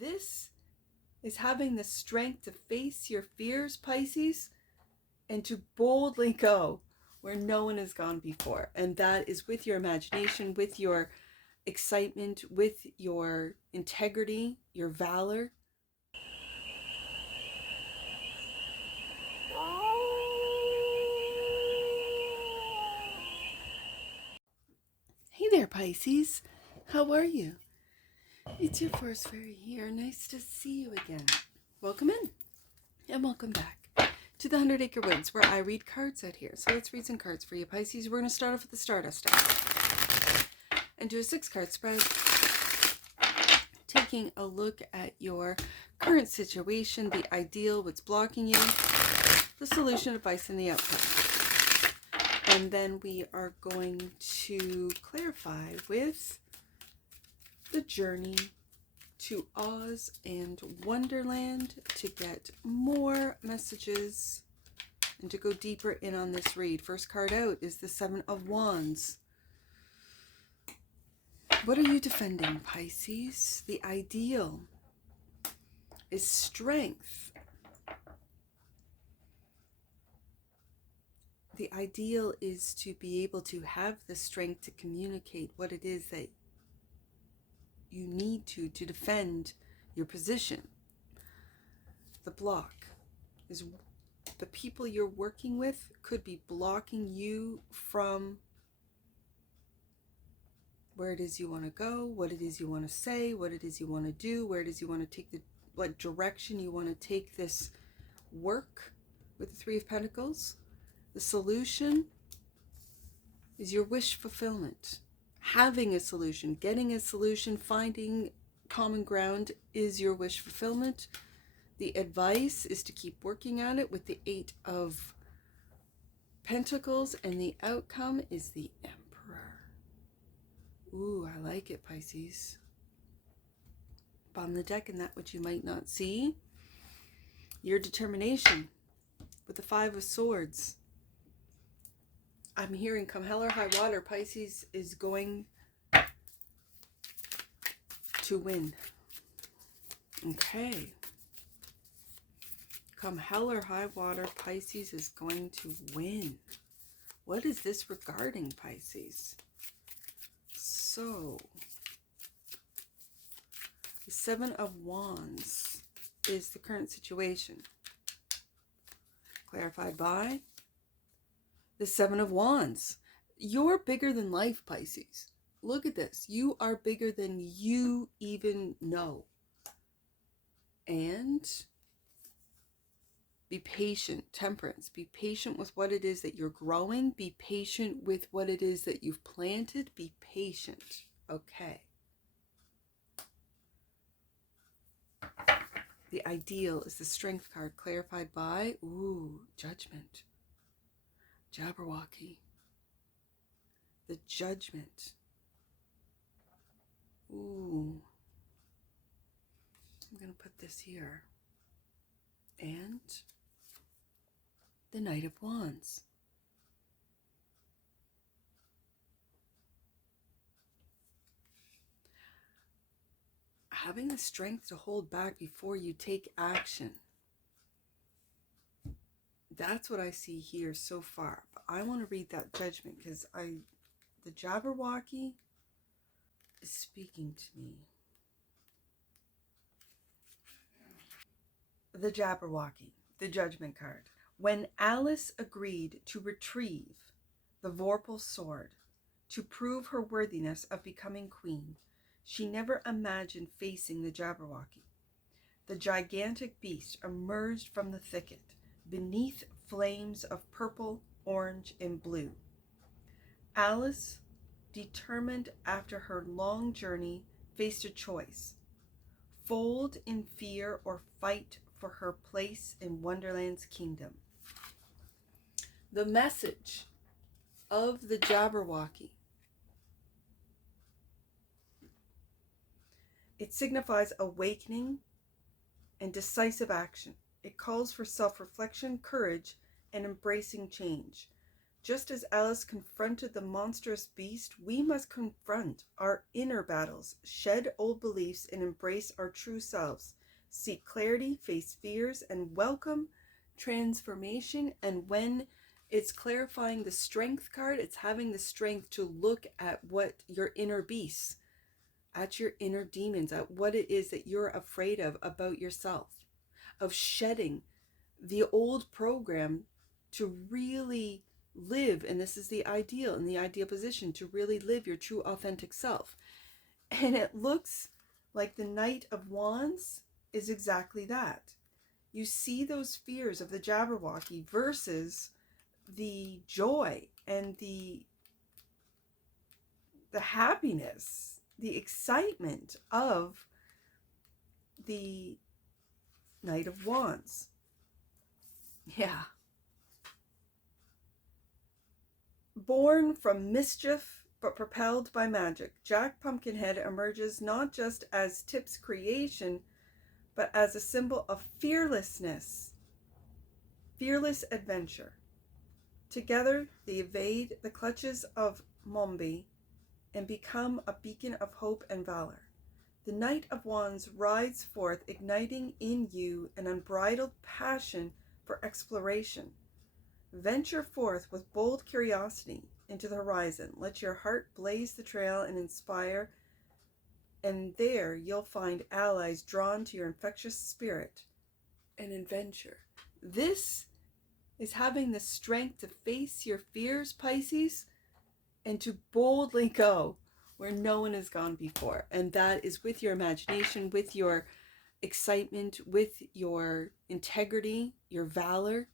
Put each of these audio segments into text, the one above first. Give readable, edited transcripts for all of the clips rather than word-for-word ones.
This is having the strength to face your fears, Pisces, and to boldly go where no one has gone before. And that is with your imagination, with your excitement, with your integrity, your valor. Hey there, Pisces. How are you? It's your forest fairy here. Nice to see you again. Welcome in and welcome back to the 100 Acre Woods, where I read cards out here. So let's read some cards for you, Pisces. We're going to start off with the Stardust deck and do a 6-card spread, taking a look at your current situation, the ideal, what's blocking you, the solution, advice, and the outcome. And then we are going to clarify with the journey to Oz and Wonderland to get more messages and to go deeper in on this read. First card out is the 7 of Wands. What are you defending, Pisces? The ideal is strength. The ideal is to be able to have the strength to communicate what it is that you need to defend your position. The block is the people you're working with could be blocking you from where it is you want to go, what it is you want to say, what it is you want to do, where it is you want to take what direction you want to take this work with the 3 of Pentacles. The solution is your wish fulfillment. Having a solution, getting a solution, finding common ground is your wish fulfillment. The advice is to keep working on it with the 8 of Pentacles, and the outcome is the Emperor. Ooh, I like it, Pisces. Bottom of the deck, and that which you might not see, your determination with the 5 of Swords. I'm hearing come hell or high water, Pisces is going to win. Okay. Come hell or high water, Pisces is going to win. What is this regarding, Pisces? So, the 7 of Wands is the current situation. Clarified by the 7 of Wands. You're bigger than life, Pisces. Look at this. You are bigger than you even know. And be patient. Temperance. Be patient with what it is that you're growing. Be patient with what it is that you've planted. Be patient. Okay. The ideal is the Strength card, clarified by, ooh, Judgment. Jabberwocky. The Judgment. Ooh. I'm going to put this here. And the Knight of Wands. Having the strength to hold back before you take action. That's what I see here so far. But I want to read that Judgment because the Jabberwocky is speaking to me. The Jabberwocky, the Judgment card. When Alice agreed to retrieve the Vorpal sword to prove her worthiness of becoming queen, she never imagined facing the Jabberwocky. The gigantic beast emerged from the thicket beneath flames of purple, orange, and blue. Alice, determined after her long journey, faced a choice: fold in fear or fight for her place in Wonderland's kingdom. The message of the Jabberwocky. It signifies awakening and decisive action. It calls for self-reflection, courage, and embracing change. Just as Alice confronted the monstrous beast, we must confront our inner battles, shed old beliefs, and embrace our true selves. Seek clarity, face fears, and welcome transformation. And when it's clarifying the strength card, it's having the strength to look at what your inner beasts, at your inner demons, at what it is that you're afraid of about yourself, of shedding the old program to really live, and this is the ideal, in the ideal position, to really live your true authentic self. And it looks like the Knight of Wands is exactly that. You see those fears of the Jabberwocky versus the joy and the happiness, the excitement of the Knight of Wands. Yeah. Born from mischief, but propelled by magic, Jack Pumpkinhead emerges not just as Tip's creation, but as a symbol of fearlessness, fearless adventure. Together, they evade the clutches of Mombi and become a beacon of hope and valor. The Knight of Wands rides forth, igniting in you an unbridled passion for exploration. Venture forth with bold curiosity into the horizon. Let your heart blaze the trail and inspire, and there you'll find allies drawn to your infectious spirit and adventure. This is having the strength to face your fears, Pisces, and to boldly go where no one has gone before. And that is with your imagination, with your excitement, with your integrity, your valor.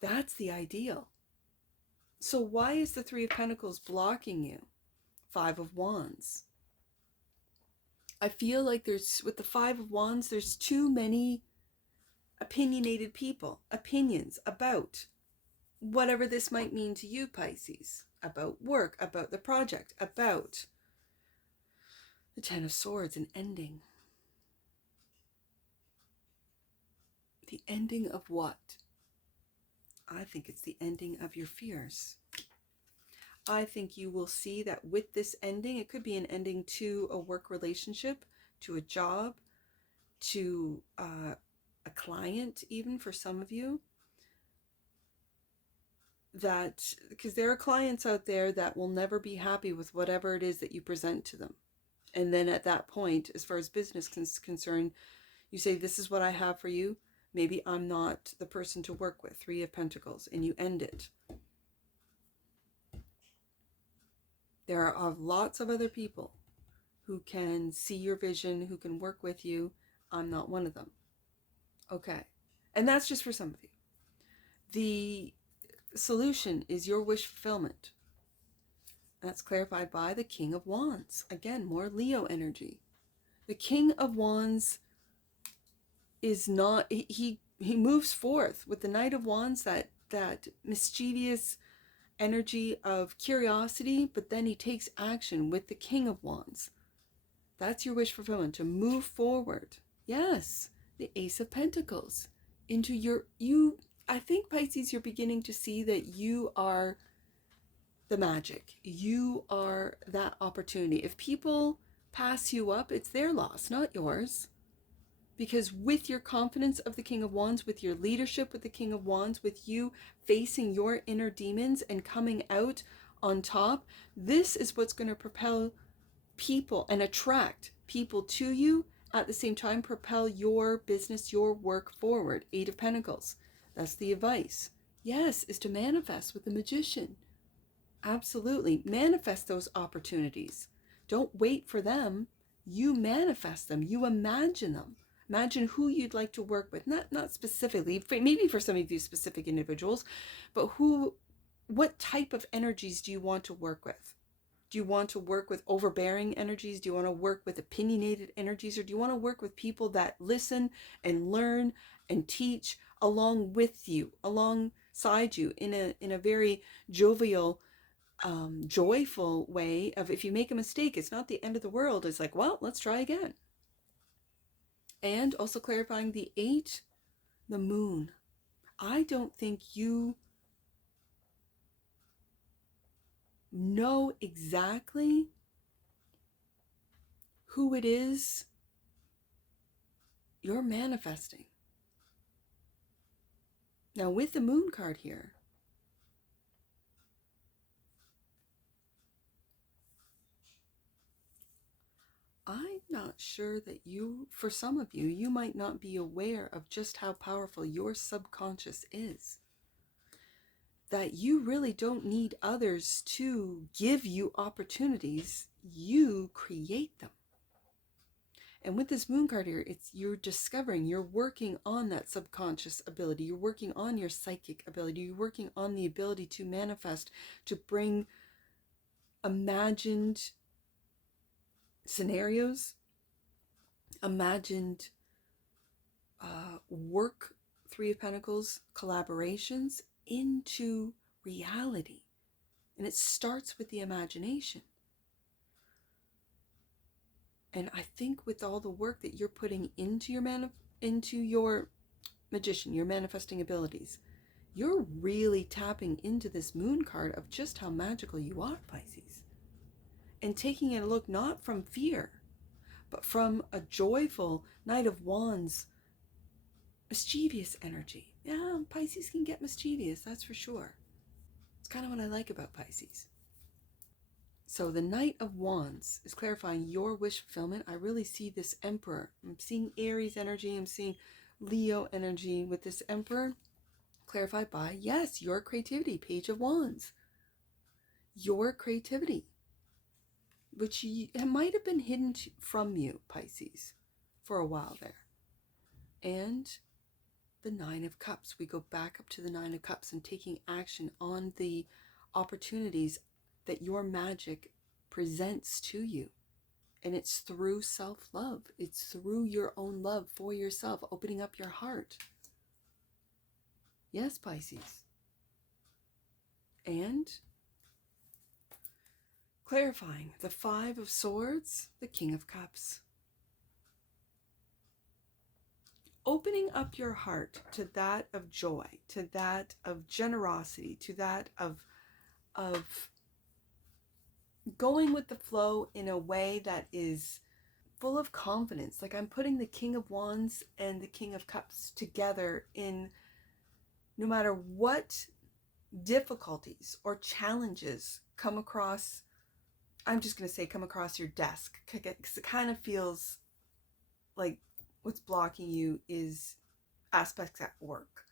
That's the ideal. So why is the Three of Pentacles blocking you? Five of Wands. I feel like with the Five of Wands, there's too many opinionated people, opinions about whatever this might mean to you, Pisces, about work, about the project, about the Ten of Swords, an ending. The ending of what? I think it's the ending of your fears. I think you will see that with this ending, it could be an ending to a work relationship, to a job, to a client, even for some of you. That, because there are clients out there that will never be happy with whatever it is that you present to them. And then at that point, as far as business is concerned, you say, this is what I have for you. Maybe I'm not the person to work with. Three of Pentacles, and you end it. There are lots of other people who can see your vision, who can work with you. I'm not one of them. Okay. And that's just for some of you. The solution is your wish fulfillment. That's clarified by the King of Wands. Again, more Leo energy. The King of Wands is not, he moves forth with the Knight of Wands, that mischievous energy of curiosity, but then he takes action with the King of Wands. That's your wish fulfillment, to move forward. Yes, the Ace of Pentacles into I think, Pisces, you're beginning to see that you are the magic. You are that opportunity. If people pass you up, it's their loss, not yours. Because with your confidence of the King of Wands, with your leadership with the King of Wands, with you facing your inner demons and coming out on top, this is what's going to propel people and attract people to you, at the same time propel your business, your work forward. Eight of Pentacles. That's the advice. Yes, is to manifest with the Magician. Absolutely. Manifest those opportunities. Don't wait for them. You manifest them. You imagine them. Imagine who you'd like to work with. Not specifically, maybe for some of you specific individuals, but what type of energies do you want to work with? Do you want to work with overbearing energies? Do you want to work with opinionated energies? Or do you want to work with people that listen and learn and teach along with you, alongside you, in a very jovial, joyful way of, if you make a mistake, it's not the end of the world. It's like, well, let's try again. And also clarifying the 8, the Moon. I don't think you know exactly who it is you're manifesting. Now, with the Moon card here, I'm not sure that for some of you, you might not be aware of just how powerful your subconscious is. That you really don't need others to give you opportunities, you create them. And with this Moon card here, you're discovering, you're working on that subconscious ability, you're working on your psychic ability, you're working on the ability to manifest, to bring imagined scenarios, imagined work, Three of Pentacles, collaborations into reality. And it starts with the imagination. And I think with all the work that you're putting into your magician, your manifesting abilities, you're really tapping into this Moon card of just how magical you are, Pisces. And taking a look not from fear, but from a joyful Knight of Wands, mischievous energy. Yeah, Pisces can get mischievous, that's for sure. It's kind of what I like about Pisces. So the Knight of Wands is clarifying your wish fulfillment. I really see this Emperor. I'm seeing Aries energy. I'm seeing Leo energy with this Emperor. Clarified by, yes, your creativity. Page of Wands. Your creativity. Which it might have been hidden from you, Pisces, for a while there. And the Nine of Cups. We go back up to the Nine of Cups and taking action on the opportunities that your magic presents to you. And it's through self-love. It's through your own love for yourself, opening up your heart. Yes, Pisces. And clarifying the Five of Swords, the King of Cups. Opening up your heart to that of joy, to that of generosity, to that of going with the flow in a way that is full of confidence. Like I'm putting the King of Wands and the King of Cups together in no matter what difficulties or challenges come across, I'm just going to say come across your desk, because it kind of feels like what's blocking you is aspects at work,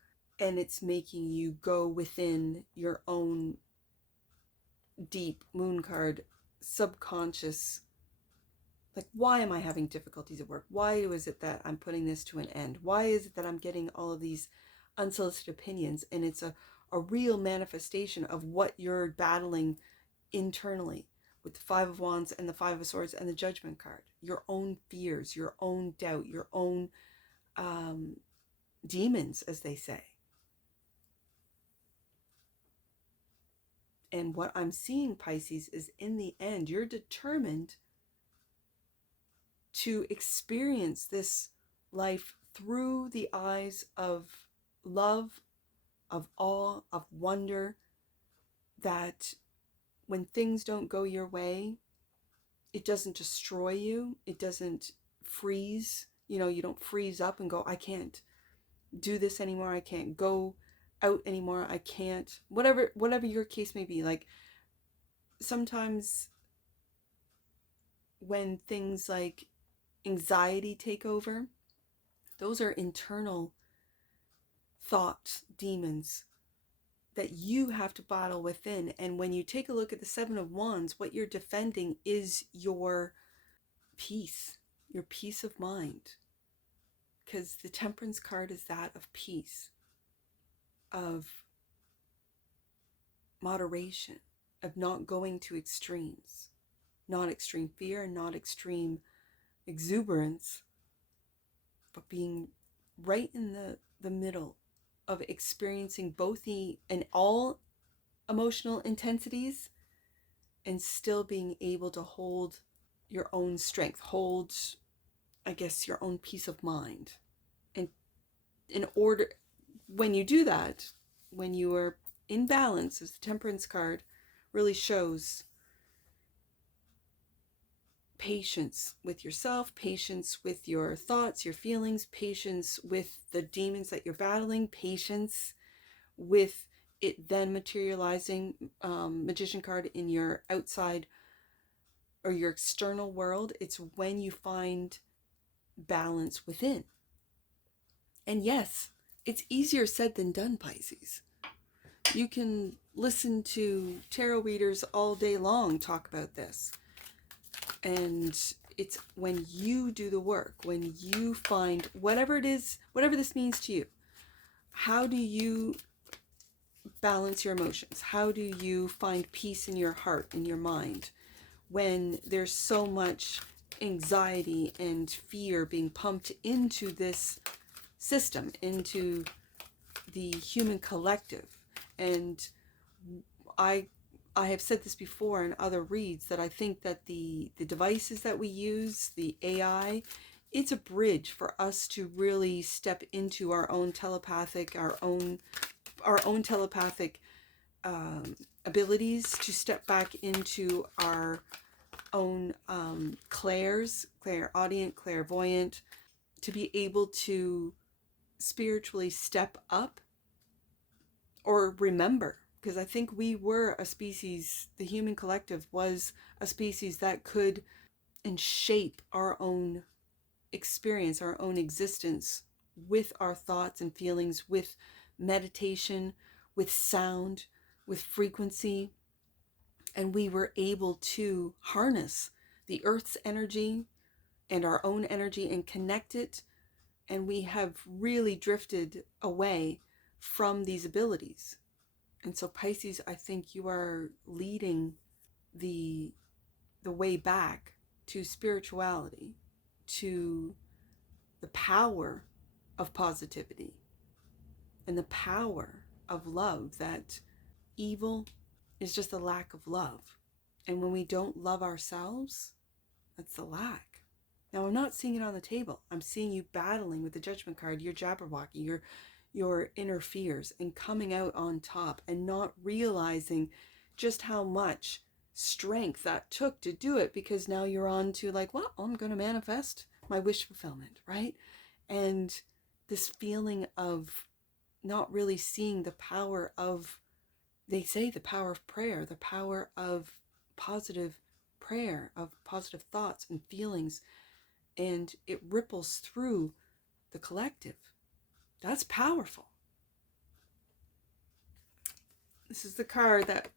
and it's making you go within your own deep Moon card subconscious, like, why am I having difficulties at work? Why is it that I'm putting this to an end? Why is it that I'm getting all of these unsolicited opinions? And it's a real manifestation of what you're battling internally with the Five of Wands and the Five of Swords and the Judgment card. Your own fears, your own doubt, your own demons, as they say. And what I'm seeing, Pisces, is in the end, you're determined to experience this life through the eyes of love, of awe, of wonder, that when things don't go your way, it doesn't destroy you. It doesn't freeze. You know, you don't freeze up and go, I can't do this anymore. I can't go out anymore. I can't, whatever your case may be. Like sometimes when things like anxiety take over, those are internal thought demons that you have to battle within. And when you take a look at the Seven of Wands, what you're defending is your peace, your peace of mind. Because the Temperance card is that of peace, of moderation, of not going to extremes, not extreme fear, not extreme exuberance, but being right in the middle of experiencing both and all emotional intensities, and still being able to hold your own strength, hold, I guess, your own peace of mind. And in order, when you do that, when you are in balance, as the Temperance card really shows patience with yourself, patience with your thoughts, your feelings, patience with the demons that you're battling, patience with it then materializing, Magician card, in your outside or your external world. It's when you find balance within. And yes, it's easier said than done, Pisces. You can listen to tarot readers all day long talk about this. And it's when you do the work, when you find whatever it is, whatever this means to you. How do you balance your emotions? How do you find peace in your heart, in your mind, when there's so much anxiety and fear being pumped into this system, into the human collective? And I have said this before in other reads, that I think that the devices that we use, the AI, it's a bridge for us to really step into our own telepathic, our own telepathic abilities, to step back into our own clairaudient, clairvoyant, to be able to spiritually step up or remember. Because I think we were a species, the human collective was a species that could and shape our own experience, our own existence, with our thoughts and feelings, with meditation, with sound, with frequency. And we were able to harness the earth's energy and our own energy and connect it. And we have really drifted away from these abilities. And so Pisces, I think you are leading the way back to spirituality, to the power of positivity and the power of love, that evil is just a lack of love. And when we don't love ourselves, that's the lack. Now, I'm not seeing it on the table. I'm seeing you battling with the Judgment card, your Jabberwocky, your inner fears, and coming out on top and not realizing just how much strength that took to do it, because now you're on to like, well, I'm going to manifest my wish fulfillment, right? And this feeling of not really seeing the power of, they say, the power of prayer, the power of positive prayer, of positive thoughts and feelings, and it ripples through the collective. That's powerful. This is the card that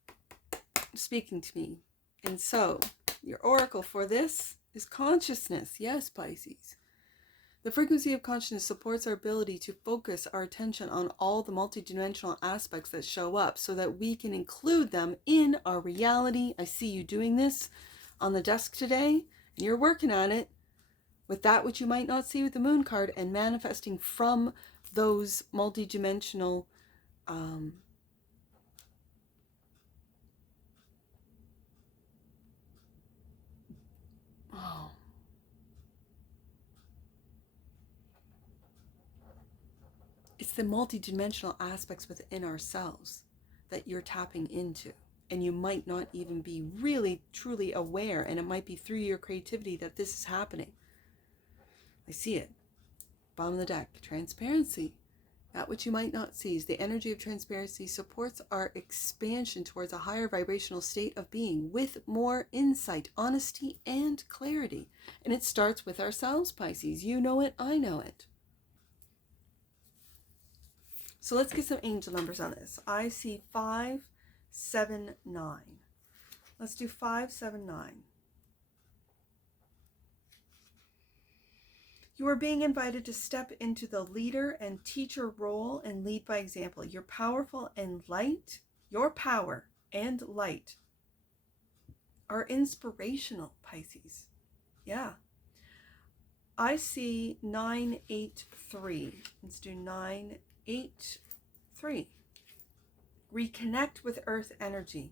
is speaking to me. And so, your oracle for this is consciousness. Yes, Pisces. The frequency of consciousness supports our ability to focus our attention on all the multidimensional aspects that show up so that we can include them in our reality. I see you doing this on the desk today, and you're working on it with that which you might not see with the moon card, and manifesting from those multidimensional it's the multidimensional aspects within ourselves that you're tapping into. And you might not even be really, truly aware, and it might be through your creativity that this is happening. I see it. Bottom of the deck, transparency. That which you might not see is the energy of transparency supports our expansion towards a higher vibrational state of being with more insight, honesty, and clarity. And it starts with ourselves, Pisces. You know it, I know it. So let's get some angel numbers on this. I see 5, 7, 9. Let's do 5, 7, 9. You are being invited to step into the leader and teacher role and lead by example. Your power and light are inspirational, Pisces. Yeah. I see 983. Let's do 983. Reconnect with earth energy.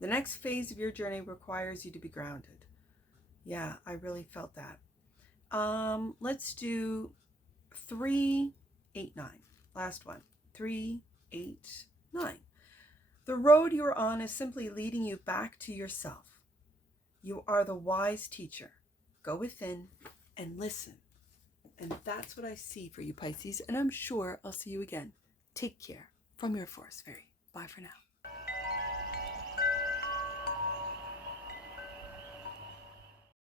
The next phase of your journey requires you to be grounded. Yeah, I really felt that. Let's do 3, 8, 9. Last one. 3, 8, 9. The road you're on is simply leading you back to yourself. You are the wise teacher. Go within and listen. And that's what I see for you, Pisces. And I'm sure I'll see you again. Take care. From your Forest Fairy. Bye for now.